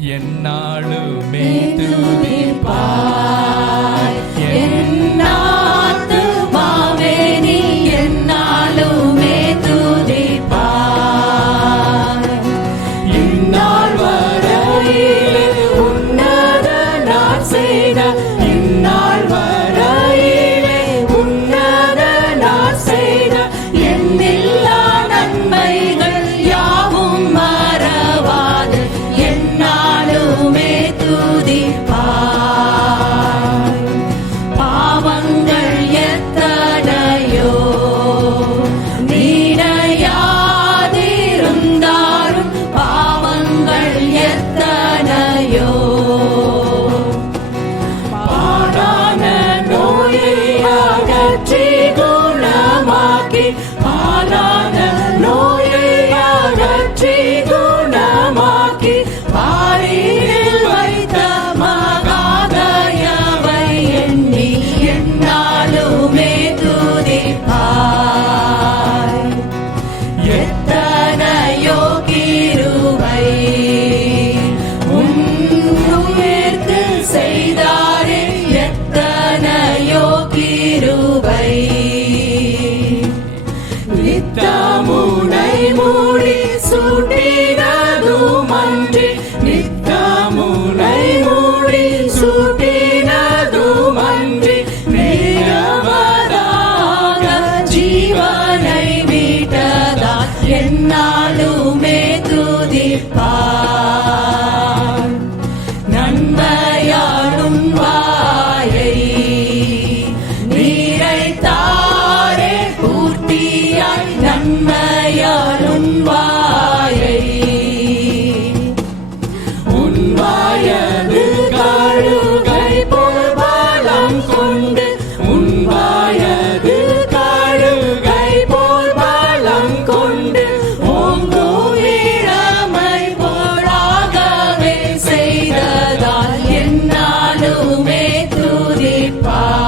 என்னாலுமே துதிப்பாய். என்னாத்துமாவே நீ என்னாலுமே துதிப்பாய். இந்நாள் வரையிலே உன்னத நான் செய்த இந்நாள் வரையிலே உன்னத நான் செய்த எண்ணில்லா நன்மைகள் யாவும் மறவாது என்னாலுமே துதிப்பாய். பாவங்கள் எத்தனையோ நீடையாதிருந்தாலும் பாவங்கள் எத்தனையோ பாடான நோயை அகற்றி குணமாக்கி பாடான நோயை அகற்றி குணமாக்கி பாரியில் வைத்த மகாதயவை எண்ணி என்னாலுமே துதிப்பாய். எத்தனையோ கிருபை உன்னுயிர்க்கு செய்தாரே எத்தனையோ கிருபை. நித்தமுனை மூடி சூட்டினதுமன்றி நித்தமுனை மூடி சூட்டினதுமன்றி நேரமதாக ஜீவனை மீட்டதா என்னாலுமே துதிப்பாய். நன்மையாலும் வாயை நீரைத்தாரே பூர்த்தியாய் நன்மையாலும் வாயை உன் வாயது கழுகை போல் பலம் கொண்டு உன் வாயது கழுகை போல் பலம் கொண்டு ஓங்கும் இளமை போலாகவே செய்ததால் என்னாலுமே துதிப்பாய்.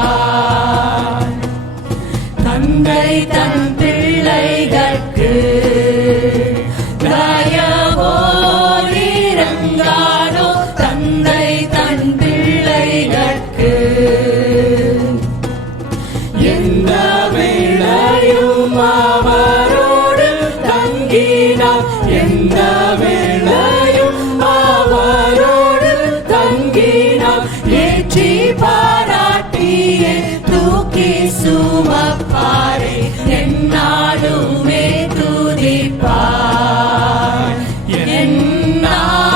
தந்தை தன் பிள்ளைகட்கு தயவோ இரங்கானோ தந்தை தன் பிள்ளைகட்கு எந்த வேளையும் அவரோடு தங்கினார் எந்த வேளையும் அவரோடு தங்கினார் ஏற்றி பாராட்டியே தூக்கி சுமப்பாரே என்னாலுமே துதிப்பாய். என்னாலுமே